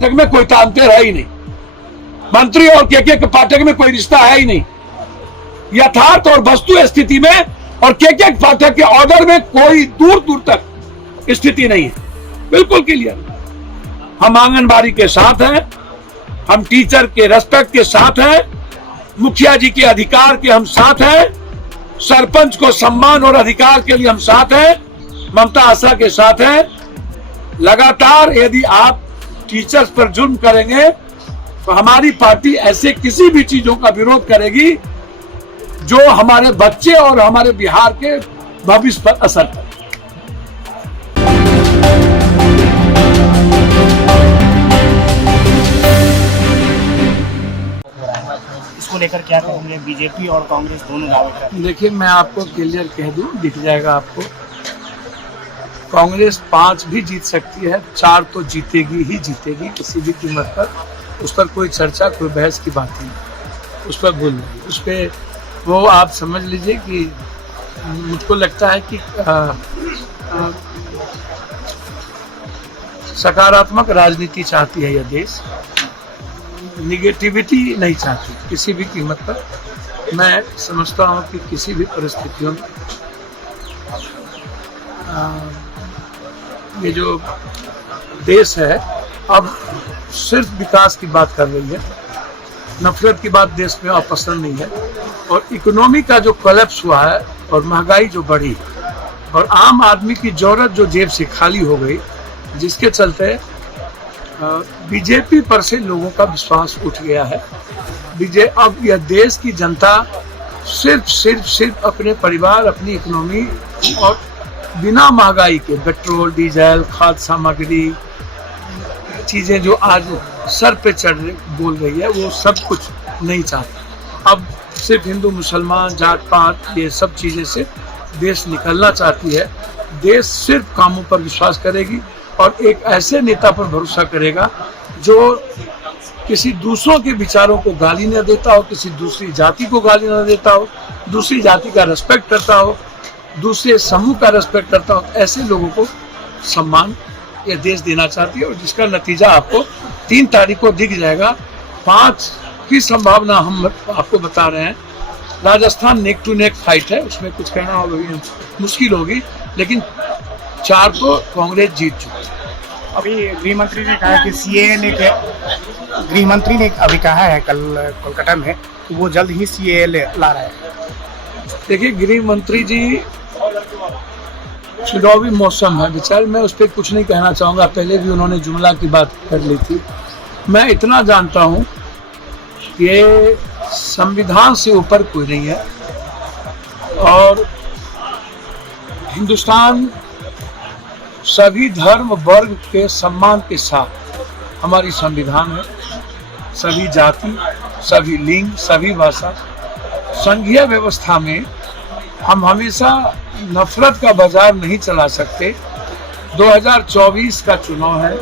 पाठक में कोई तांतेर है ही नहीं, मंत्री और के पाठक में कोई रिश्ता है ही नहीं। यथार्थ और वस्तु स्थिति में और के पाठक के ऑर्डर में कोई दूर दूर तक स्थिति नहीं है, बिल्कुल क्लियर। हम आंगनबाड़ी के साथ हैं, हम टीचर के रेस्पेक्ट के साथ हैं, मुखिया जी के अधिकार के हम साथ हैं, सरपंच को सम्मान और अधिकार के लिए हम साथ हैं, ममता आशा के साथ हैं। लगातार यदि आप टीचर्स पर जुल्म करेंगे तो हमारी पार्टी ऐसे किसी भी चीजों का विरोध करेगी जो हमारे बच्चे और हमारे बिहार के भविष्य पर असर करे। इसको लेकर क्या कहेंगे? बीजेपी और कांग्रेस दोनों दावे कर रहे हैं। देखिए, मैं आपको क्लियर कह दूं, दिख जाएगा आपको। कांग्रेस 5 भी जीत सकती है, 4 तो जीतेगी ही जीतेगी किसी भी कीमत पर। उस पर कोई चर्चा, कोई बहस की बात नहीं, उस पर भूल नहीं। उस पर वो आप समझ लीजिए कि मुझको लगता है कि सकारात्मक राजनीति चाहती है यह देश, निगेटिविटी नहीं चाहती किसी भी कीमत पर। मैं समझता हूँ कि किसी भी परिस्थितियों में ये जो देश है अब सिर्फ विकास की बात कर रही है, नफरत की बात देश में अब पसंद नहीं है। और इकोनॉमी का जो कोलैप्स हुआ है और महंगाई जो बढ़ी और आम आदमी की जरूरत जो जेब से खाली हो गई, जिसके चलते बीजेपी पर से लोगों का विश्वास उठ गया है। अब यह देश की जनता सिर्फ अपने परिवार, अपनी इकोनॉमी और बिना महंगाई के पेट्रोल, डीजल, खाद्य सामग्री चीजें जो आज सर पे चढ़ बोल रही है, वो सब कुछ नहीं चाहती। अब सिर्फ हिंदू मुसलमान जात पात ये सब चीजें से देश निकलना चाहती है। देश सिर्फ कामों पर विश्वास करेगी और एक ऐसे नेता पर भरोसा करेगा जो किसी दूसरों के विचारों को गाली न देता हो, किसी दूसरी जाति को गाली न देता हो, दूसरी जाति का रेस्पेक्ट करता हो, दूसरे समूह का रेस्पेक्ट करता हो। ऐसे लोगों को सम्मान यह देश देना चाहती है और जिसका नतीजा आपको 3 तारीख को दिख जाएगा। 5 की संभावना हम आपको बता रहे हैं। Rajasthan neck to neck fight है, उसमें कुछ कहना मुश्किल होगी, लेकिन 4 तो कांग्रेस जीत चुकी है। अभी गृह मंत्री ने कहा कि गृह मंत्री ने अभी कहा है कल कोलकाता में कि वो जल्द ही सीएए ला रहा है। देखिए, गृह मंत्री जी चुनावी मौसम है विचार, मैं उस पर कुछ नहीं कहना चाहूँगा। पहले भी उन्होंने जुमला की बात कर ली थी। मैं इतना जानता हूँ कि ये संविधान से ऊपर कोई नहीं है और हिंदुस्तान सभी धर्म वर्ग के सम्मान के साथ हमारी संविधान है। सभी जाति, सभी लिंग, सभी भाषा, संघीय व्यवस्था में हम हमेशा नफरत का बाजार नहीं चला सकते। 2024 का चुनाव है।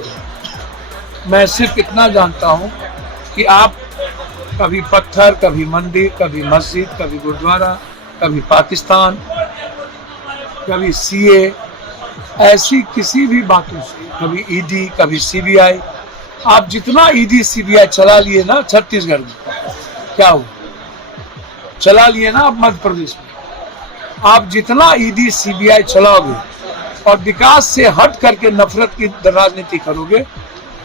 मैं सिर्फ इतना जानता हूं कि आप कभी पत्थर, कभी मंदिर, कभी मस्जिद, कभी गुरुद्वारा, कभी पाकिस्तान, कभी सीए, ऐसी किसी भी बातों से, कभी ईडी, कभी सीबीआई, आप जितना ईडी सीबीआई चला लिए ना छत्तीसगढ़ में, क्या हुआ? चला लिए ना आप मध्य प्रदेश में। आप जितना ईडी सीबीआई चलाओगे और विकास से हट करके नफरत की राजनीति करोगे,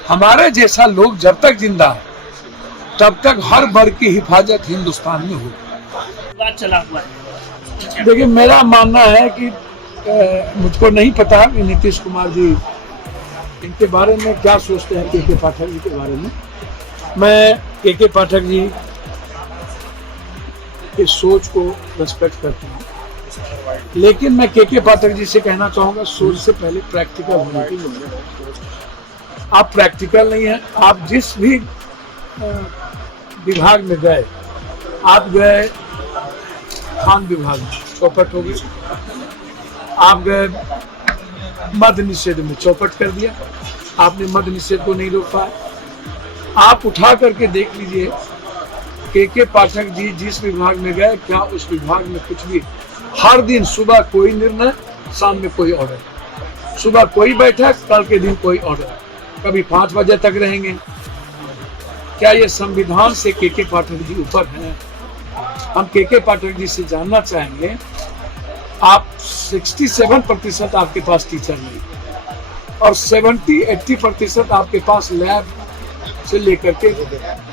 हमारे जैसा लोग जब तक जिंदा है तब तक हर वर्ग की हिफाजत हिंदुस्तान में होगी। बात चला हुआ है। देखिए, मेरा मानना है कि मुझको नहीं पता कि नीतीश कुमार जी इनके बारे में क्या सोचते हैं, के पाठक जी के बारे में। मैं के पाठक जी की सोच को रेस्पेक्ट करता हूँ, लेकिन मैं के पाठक जी से कहना चाहूँगा, सोच से पहले प्रैक्टिकल होने की जरूरत है। आप प्रैक्टिकल नहीं है। आप जिस भी विभाग में गए, आप गए खान विभाग में, चौपट हो गई। आप गए मद्य निषेध में, चौपट कर दिया। आपने मद्य निषेध को नहीं रोक पाए। आप उठा करके देख लीजिए के पाठक जी जिस विभाग में गए, क्या उस विभाग में कुछ भी, हर दिन सुबह कोई निर्णय, शाम में कोई ऑर्डर, सुबह कोई बैठक, कल के दिन कोई ऑर्डर। कभी 5 बजे तक रहेंगे। क्या ये संविधान से के पाठक जी ऊपर हैं? हम के पाठक जी से जानना चाहेंगे, आप 67% आपके पास टीचर नहीं और 70-80% आपके पास लैब से लेकर के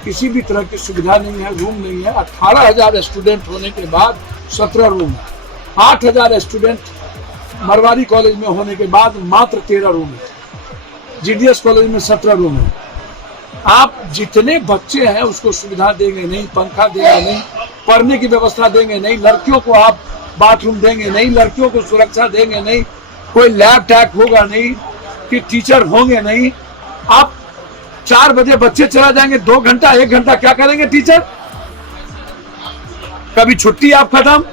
किसी भी तरह की सुविधा नहीं है, रूम नहीं है। 18,000 स्टूडेंट होने के बाद 17 रूम है। 8,000 स्टूडेंट मरवाड़ी कॉलेज में होने के बाद मात्र 13 रूम है। GDS कॉलेज में 17 रूम है। आप जितने बच्चे हैं उसको सुविधा देंगे नहीं, पंखा देंगे नहीं, पढ़ने की व्यवस्था देंगे नहीं, लड़कियों को आप बाथरूम देंगे नहीं, लड़कियों को सुरक्षा देंगे नहीं, कोई लैब टैग होगा नहीं, कि टीचर होंगे नहीं। आप 4 बजे बच्चे चला जाएंगे, 2 घंटा 1 घंटा क्या करेंगे टीचर? कभी छुट्टी आप खत्म।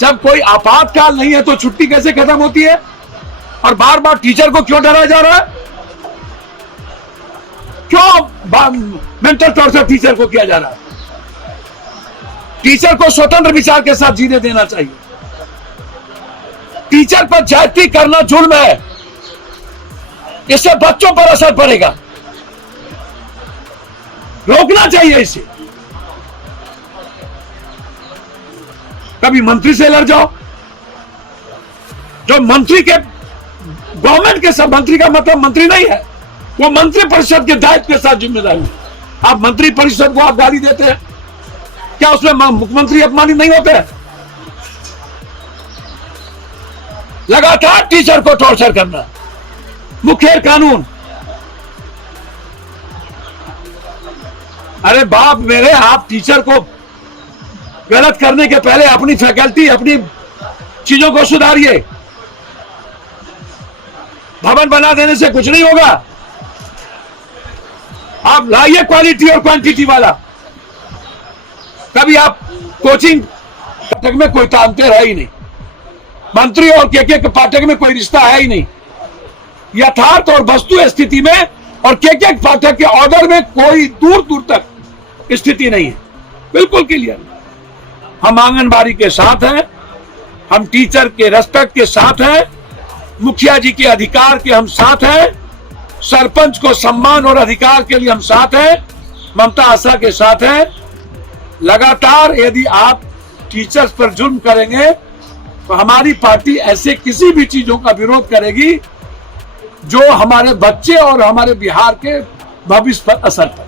जब कोई आपातकाल नहीं है तो छुट्टी कैसे खत्म होती है? और बार बार टीचर को क्यों डराया जा रहा है? क्यों मेंटल टॉर्चर टीचर को किया जा रहा है? टीचर को स्वतंत्र विचार के साथ जीने देना चाहिए। टीचर पर ज्यादती करना जुर्म है, इससे बच्चों पर असर पड़ेगा, रोकना चाहिए इसे। कभी मंत्री से लड़ जाओ, जो मंत्री के गवर्नमेंट के सब, मंत्री का मतलब मंत्री नहीं है, वो मंत्री परिषद के दायित्व के साथ जिम्मेदारी है। आप मंत्री परिषद को आप गाली देते हैं, क्या उसमें मुख्यमंत्री अपमानित नहीं होते हैं? लगातार टीचर को टॉर्चर करना, मुखर कानून। अरे बाप मेरे, आप टीचर को गलत करने के पहले अपनी फैकल्टी, अपनी चीजों को सुधारिए। भवन बना देने से कुछ नहीं होगा। आप लाइए क्वालिटी और क्वांटिटी वाला। कभी आप कोचिंग पाठक में कोई तांतेर है ही नहीं, मंत्री और के पाठक में कोई रिश्ता है ही नहीं। यथार्थ और वस्तु स्थिति में और के पाठक के ऑर्डर में कोई दूर दूर तक स्थिति नहीं है, बिल्कुल क्लियर। हम आंगनबाड़ी के साथ हैं, हम टीचर के रेस्पेक्ट के साथ हैं, मुखिया जी के अधिकार के हम साथ हैं, सरपंच को सम्मान और अधिकार के लिए हम साथ हैं, ममता आशा के साथ हैं। लगातार यदि आप टीचर्स पर जुल्म करेंगे तो हमारी पार्टी ऐसे किसी भी चीजों का विरोध करेगी जो हमारे बच्चे और हमारे बिहार के भविष्य पर असर पड़े।